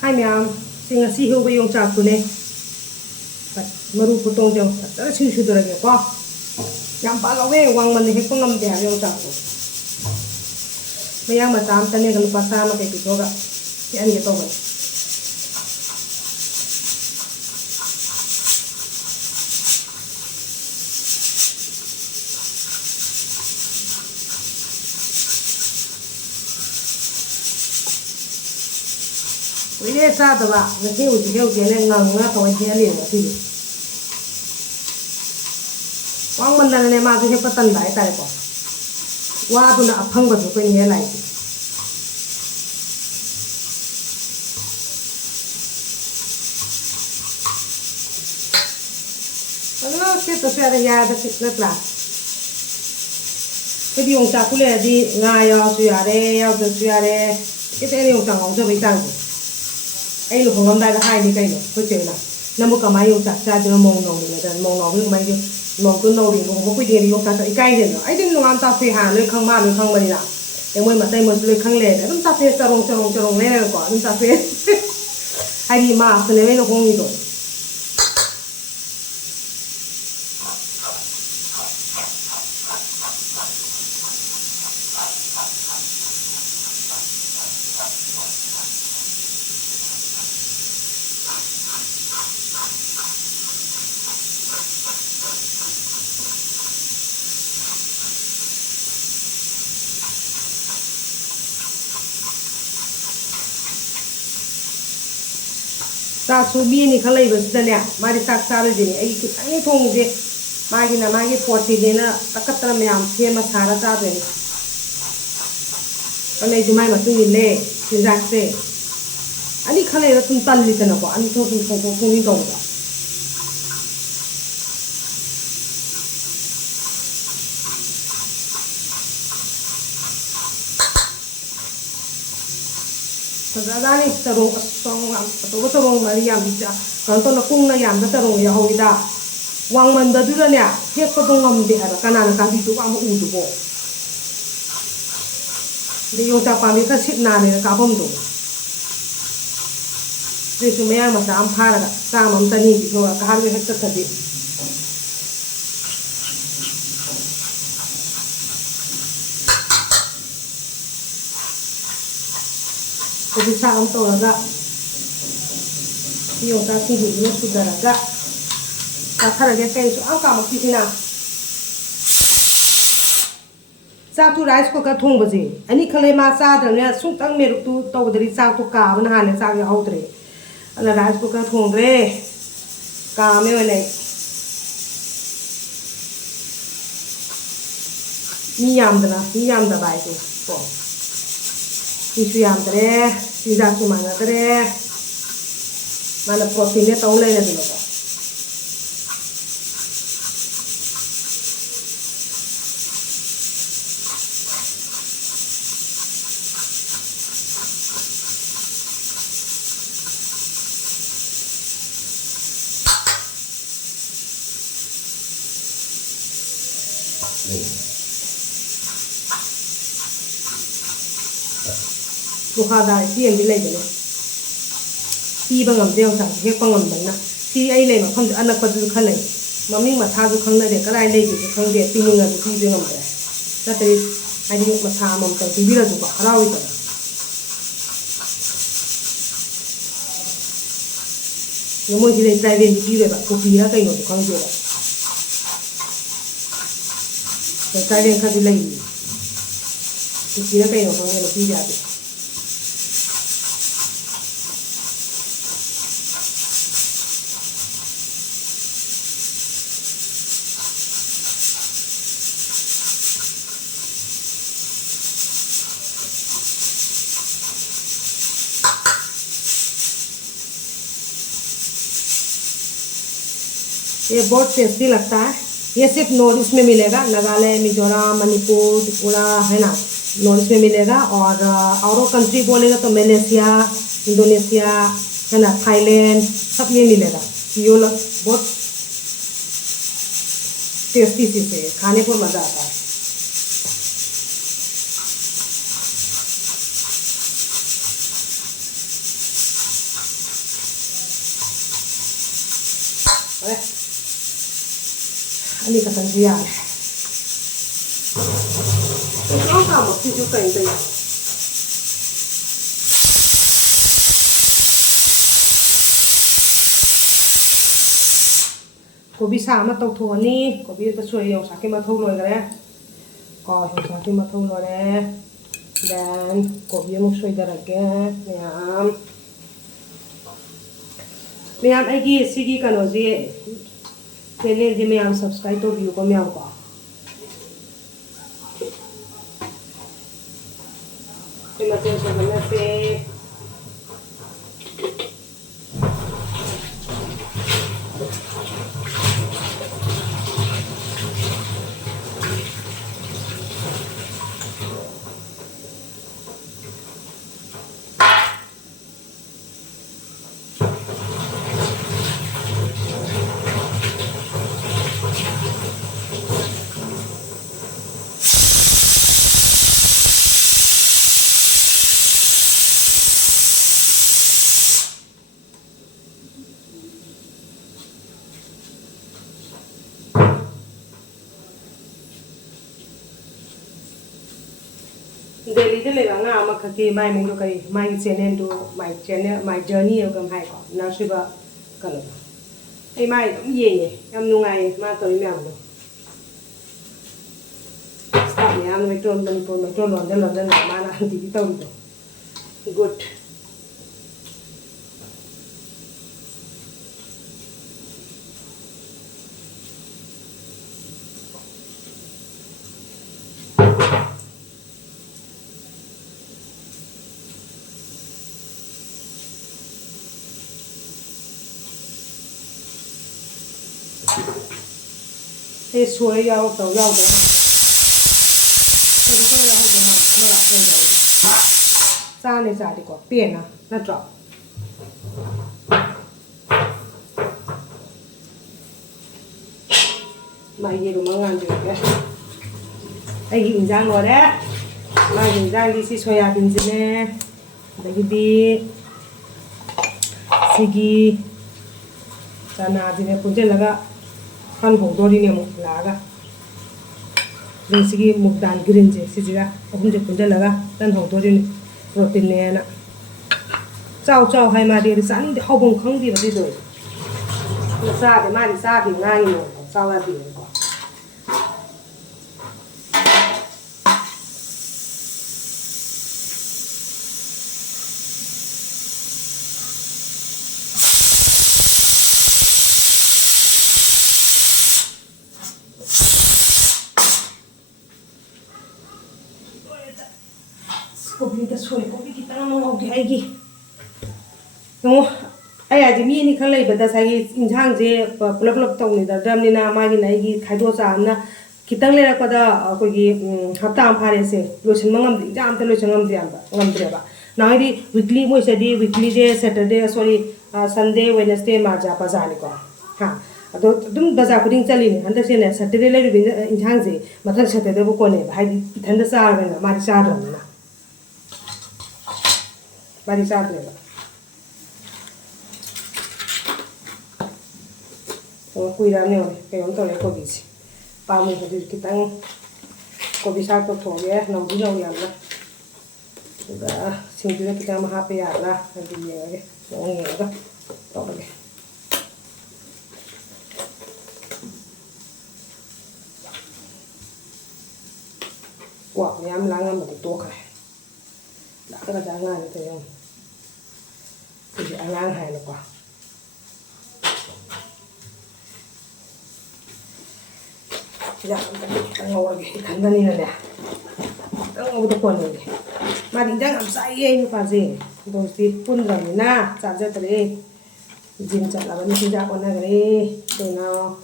hai mayam sing asi hiu ba yongchak tu ne maru putong jong ta siu siu dora ge ko yam pa la we wang man he ko ngam de yongchak tu mayam ma tam tane ga lupa sa ma ke pi ga ti an ge to ba we le sa da ba ga hiu ji hiu ge ne ngang na to he le ma ti wang man na ne ma tu he patan dai tai ko wa tu na aphang ba tu ko ne lai ano ke to sa ya da na kla cái điều chả cũng là gì ngay ao suy à đây ao từ suy à đây cái thế điều chẳng không cho mấy trang gì ấy lúc hôm nay là hai đi cây nữa có chơi nào năm một cái máy điều chặt ra cho nó mông nồng thì người mông nồng với máy gì mông tôi nồng thì cũng không có quy định điều chặt cái cây gì nữa ấy đến lúc ăn ta phi hàng lên không ma lên không mấy nào để mới mà tay mình lên không lệ đấy chúng ta phi cho rong lên rồi quả chúng ta phi hay đi mà cái này nó không như vậy sa su bi ni khalai ba sida ne mari sak sa re ni ai ai thong je magi na magi poti de na takatra myam the ma sara ta de ni anai ju mai ma tu ni le sin jak se ani khalai ra tun tan li ta na ko ani thong ni dong da Sadani tarong asong to tarong mariam ja kan to na kung na yam da tarong ya hoida wang man da du da nya he ko dong ngam de ha kana na ka bi tu wa mu u du bo de yo ta pa mi ka sit na ne ka bom do de su me ya ma sa am pha ra sa mam ta ni bi ko ka ha le he ta ta bi jadi sa am to raga yo ta ki hi ne su da raga ta thara ge kai su am ka ma ki na sa tu rice ko ka thong ba ji ani khale ma sa da ne sung tang me ru tu to da ri sa tu ka ba na ha le sa ge hau tre ala rice ko ka thong re ka me wa ne ni yam da bai tu ko isu yam tre sida su mana tre mana protein tau lai na dilo ko buka dari si yang dilai dulu, si bangam dia orang he bangam mana, si ai lai macam anak padu khalai, mami matha tu khang nade, kalau ai lai tu khang dia pining ada si bangam dia, tapi ai dia matha mam tu si bila tu kah rawi tu, yang mungkin dia try dia di bila, kopi lah kain tu khang dia, try dia khang dilai, kopi lah kain tu khang dia lebih jadi. ये बहुत tasty लगता है ये सिर्फ north east में मिलेगा नागालैंड मिजोरम मणिपुर त्रिपुरा है ना नॉर्थ ईस्ट में मिलेगा और कंट्री बोलेगा तो मलेशिया इंडोनेशिया है ना थाईलैंड सब ये मिलेगा ये बहुत टेस्टी चीज़ है खाने पर मज़ा आता है Đấy. Anh đi cả tầng gì à? Nó vào một chút cành tây. Gobi sa mà tàu thua ni, gobi ta xuôi yongchak cái mà thâu rồi cái đấy, có yongchak cái mà thâu rồi đấy, dan gobi một xuôi ra cái, mayam ai cái gì cái nào gì, channel gì mayam subscribe to view có mayam có, cái mà tôi sẽ làm cái Daily de lega nga ma khaki mai ming do kai my channel do my journey of gam hai ko na shiba kalo ai mai dum ye am nu ngai ma to mi am do stop ya am me ton lon den ma na ti ti to do good cái suối rau tàu rau đấy chúng tôi là hay dùng nó là cái này ra này giả thì có tiền à nó trọ mày gì cũng ngon được đấy đây hình dáng rồi đấy mày hình dáng đi xí xoay bình gì nè đây đi xí chana gì nè cũng trên là cái kan hongdori ne mo laga sigi mugdan green je sijiga ahum je punja laga tan hongdori protein ne na chao hai ma de san de hobong khang di ba di do sa de ma di sa bi ngai no chao la bi ko kopi ta soy kopi kita ngau ge ai gi no ai a ji mi ni khalai ba da sai injang je plop tong ni da dam ni na ma gi nai gi khaido cha na kitang le ra pa da ko gi hapta am phare se lotion mangam di jam te lotion ngam diam ba ngam dre ba na di weekly mo se di weekly je saturday sorry sunday wednesday ma ja pa ja ni ko ha ado dum baza kuding chali ni handa se ne saturday le bi injang je mathak saturday bu ko ne ba hai thanda sa ba na ma di sa do na bari sa de ba o kuira ne o ke on to le ko bi si pa mo ko di kitang ko bi sa to tho ye no bi no ya la da sing di kitang ma ha pe ya la di ye ge no nge ga to ge wa yam la ngam ma to ka la ka da nga ne te yo thì anh ăn hay là quá dạ anh ngồi cái khăn này nè anh ngồi cái quần này mà định chắc làm sai em phải gì rồi thì phun rồi na chạm ra tới dìm chặt là vẫn đi ra con này cái để nào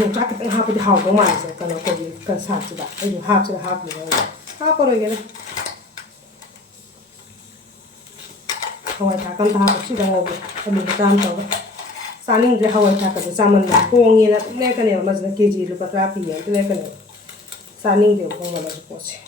yongchak kitang hapudi hawdong maalise kano kogi kan saachida ayu hapsida haparoigene hawai thakam ta hapsida ngobe alu tam tawa saning de hawai thakam chaman na hongi na lekane mazna kg lupa trapi yen lekane saning de hongala poche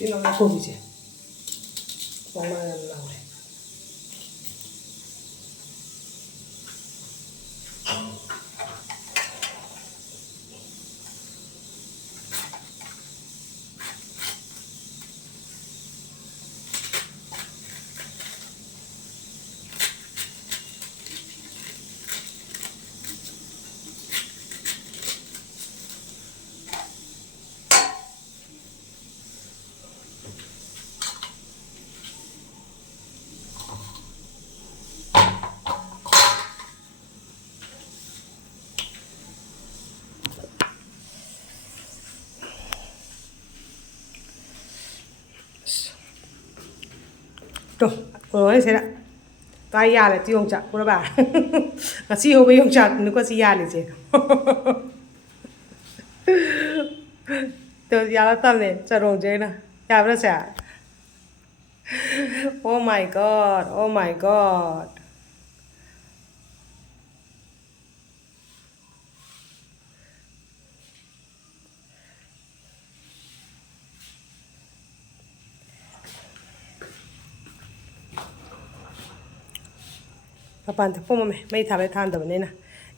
Ini namanya kopi sih, mama naure. Tuh, ini saya kaya lah tu yongchak, berapa? Nasi hobi yongchak, ni kau siya ni je. Tuh, ya lah tamne, carong je na, ya berasa. Oh my god, oh my god. Kapan tu pun mai thave than da bane na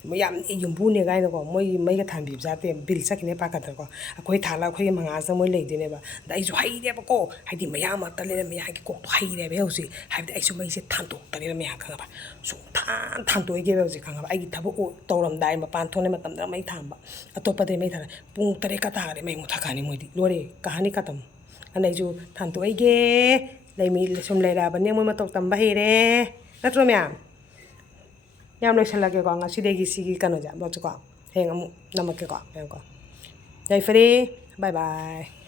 mayam yumbu ne gai na ko moi mai ka than bi ja te bil sa kine pa ka ta ko akoi thala khoi manga sa moi lei de ne ba da ai ju hai de ba ko hai di mayam ta le me hai ki ko hai de be hosi hai de ai su mai se than to ta le me ha ka ba su than to ge be hosi ka ba ai gi thabu o toram dai ma pan thone ma tam da mai tham ba atopa de mai thara pung tare ka ta ga de mai mu thakani moi di lore kahani katam anai ju than to ai ge lei mi sum lei ra ba ne moi ma tok tam ba he re natro myam Yam like lagi ko nga sidegi sigi kano ja mo ko henga mo namak ko ko dai fere bye bye